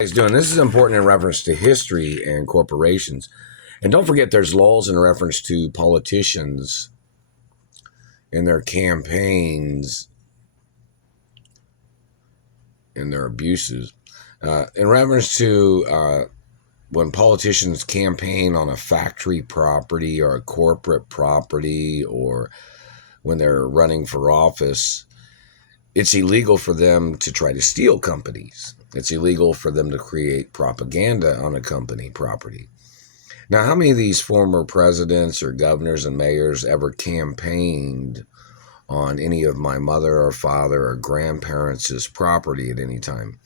Guys doing this is important in reference to history and corporations, and don't forget there's laws in reference to politicians and their campaigns and their abuses in reference to when politicians campaign on a factory property or a corporate property, or when they're running for office. It's illegal for them to try to steal companies. It's illegal for them to create propaganda on a company property. Now, how many of these former presidents or governors and mayors ever campaigned on any of my mother or father or grandparents' property at any time?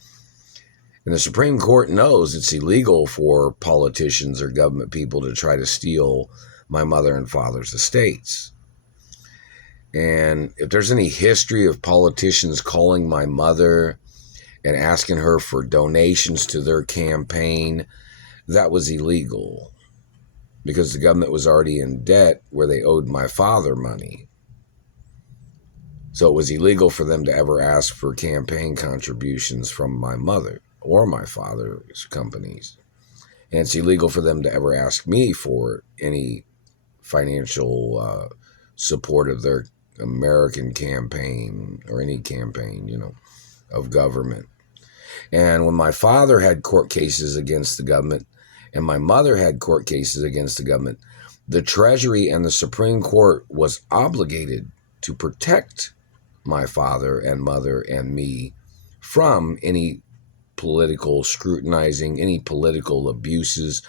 And the Supreme Court knows it's illegal for politicians or government people to try to steal my mother and father's estates. And if there's any history of politicians calling my mother and asking her for donations to their campaign, that was illegal because the government was already in debt where they owed my father money. So it was illegal for them to ever ask for campaign contributions from my mother or my father's companies. And it's illegal for them to ever ask me for any financial support of their American campaign or any campaign, of government. And when my father had court cases against the government and my mother had court cases against the government, the Treasury and the Supreme Court was obligated to protect my father and mother and me from any political scrutinizing, any political abuses,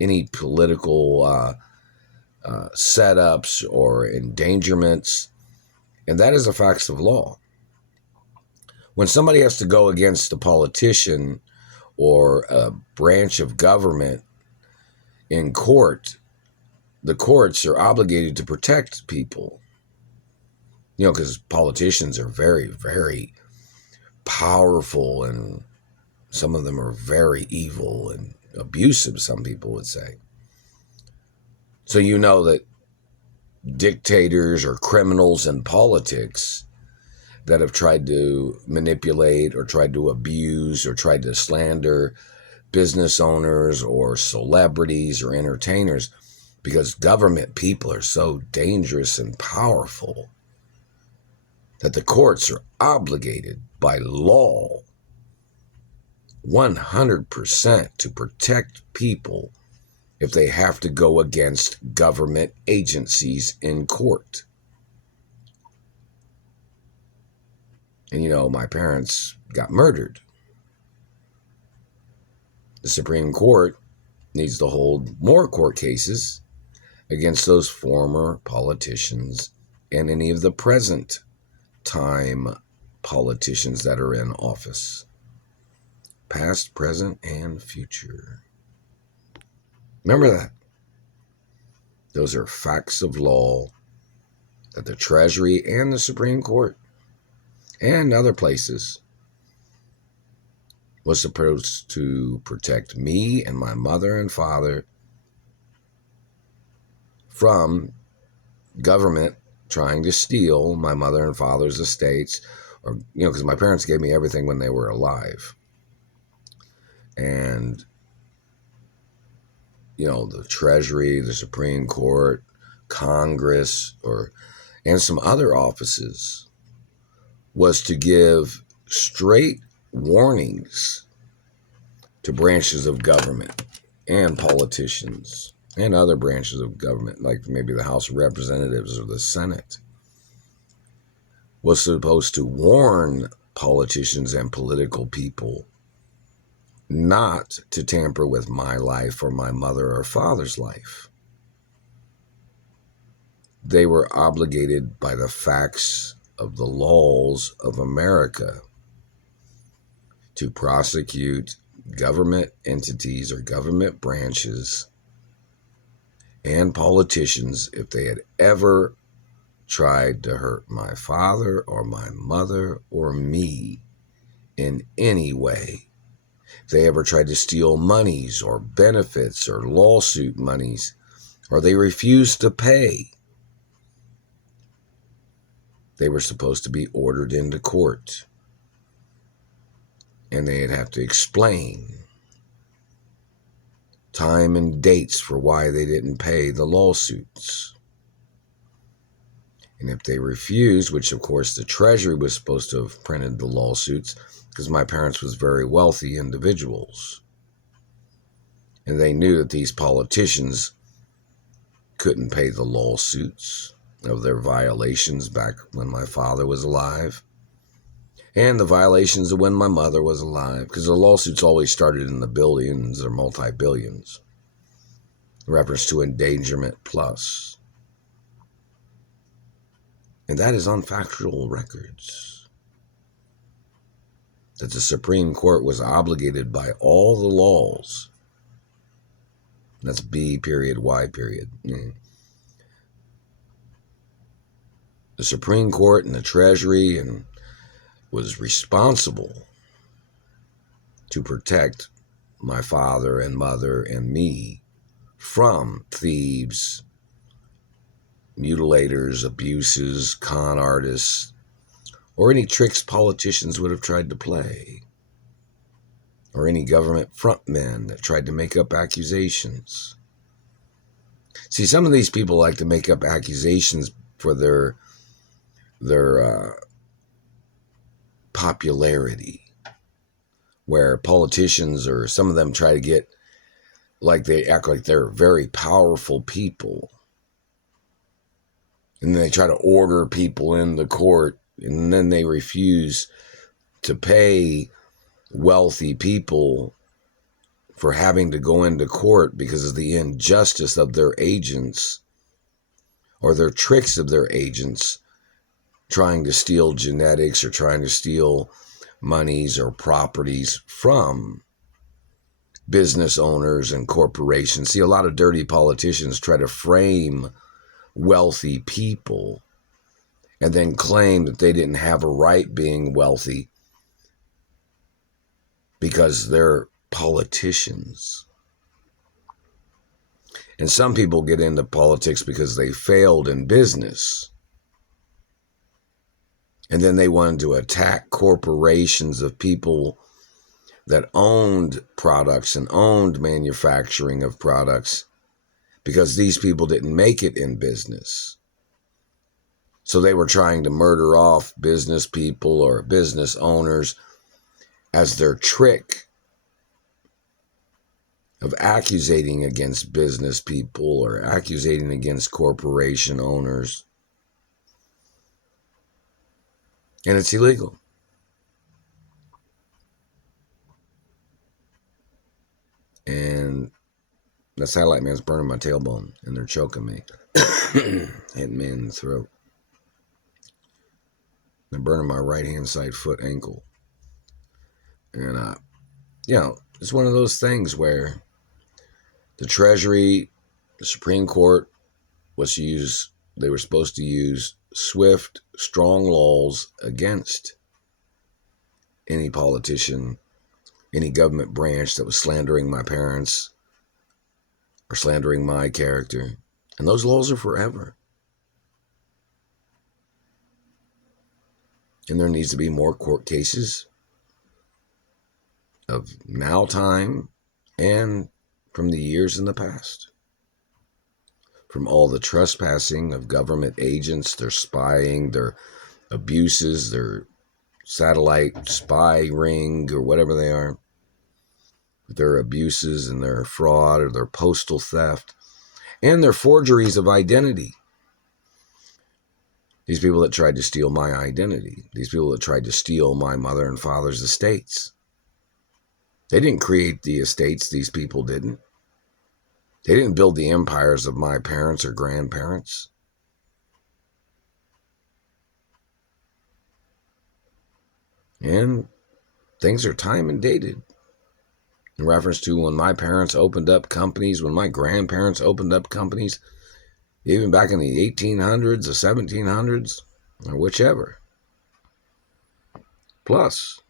any political setups or endangerments. And that is the facts of law. When somebody has to go against a politician or a branch of government in court, the courts are obligated to protect people. Because politicians are very, very powerful, and some of them are very evil and abusive, some people would say. So you know that dictators or criminals in politics that have tried to manipulate or tried to abuse or tried to slander business owners or celebrities or entertainers, because government people are so dangerous and powerful that the courts are obligated by law 100% to protect people if they have to go against government agencies in court. And my parents got murdered. The Supreme Court needs to hold more court cases against those former politicians and any of the present time politicians that are in office, past, present, and future. Remember that. Those are facts of law that the Treasury and the Supreme Court and other places was supposed to protect me and my mother and father from government trying to steal my mother and father's estates, or because my parents gave me everything when they were alive. And the Treasury, the Supreme Court, Congress, and some other offices was to give straight warnings to branches of government and politicians and other branches of government, like maybe the House of Representatives or the Senate, was supposed to warn politicians and political people not to tamper with my life or my mother or father's life. They were obligated by the facts of the laws of America to prosecute government entities or government branches and politicians if they had ever tried to hurt my father or my mother or me in any way. If they ever tried to steal monies or benefits or lawsuit monies, or they refused to pay, they were supposed to be ordered into court. And they'd have to explain time and dates for why they didn't pay the lawsuits. And if they refused, which of course the treasury was supposed to have printed the lawsuits, because my parents was very wealthy individuals. And they knew that these politicians couldn't pay the lawsuits of their violations back when my father was alive, and the violations of when my mother was alive, because the lawsuits always started in the billions or multi-billions, in reference to endangerment plus. And that is on factual records, that the Supreme Court was obligated by all the laws. That's B period, Y period. The Supreme Court and the Treasury and was responsible to protect my father and mother and me from thieves, mutilators, abuses, con artists, or any tricks politicians would have tried to play, or any government frontmen that tried to make up accusations. See, some of these people like to make up accusations for their popularity, where politicians, or some of them, try to get like they act like they're very powerful people, and then they try to order people in the court, and then they refuse to pay wealthy people for having to go into court because of the injustice of their agents, or their tricks of their agents, trying to steal genetics or trying to steal monies or properties from business owners and corporations. See, a lot of dirty politicians try to frame wealthy people and then claim that they didn't have a right being wealthy because they're politicians. And some people get into politics because they failed in business, and then they wanted to attack corporations of people that owned products and owned manufacturing of products, because these people didn't make it in business. So they were trying to murder off business people or business owners as their trick of accusating against business people or accusating against corporation owners. And it's illegal. And that satellite man's burning my tailbone, and they're choking me. Hitting me in the throat. They're burning my right-hand side foot ankle. And, it's one of those things where the Treasury, the Supreme Court they were supposed to use swift, strong laws against any politician, any government branch that was slandering my parents or slandering my character. And those laws are forever. And there needs to be more court cases of now time and from the years in the past. From all the trespassing of government agents, their spying, their abuses, their satellite spy ring, or whatever they are, their abuses and their fraud or their postal theft, and their forgeries of identity. These people that tried to steal my identity, these people that tried to steal my mother and father's estates. They didn't create the estates, these people didn't. They didn't build the empires of my parents or grandparents. And things are time and dated. In reference to when my parents opened up companies, when my grandparents opened up companies, even back in the 1800s, the 1700s, or whichever. Plus,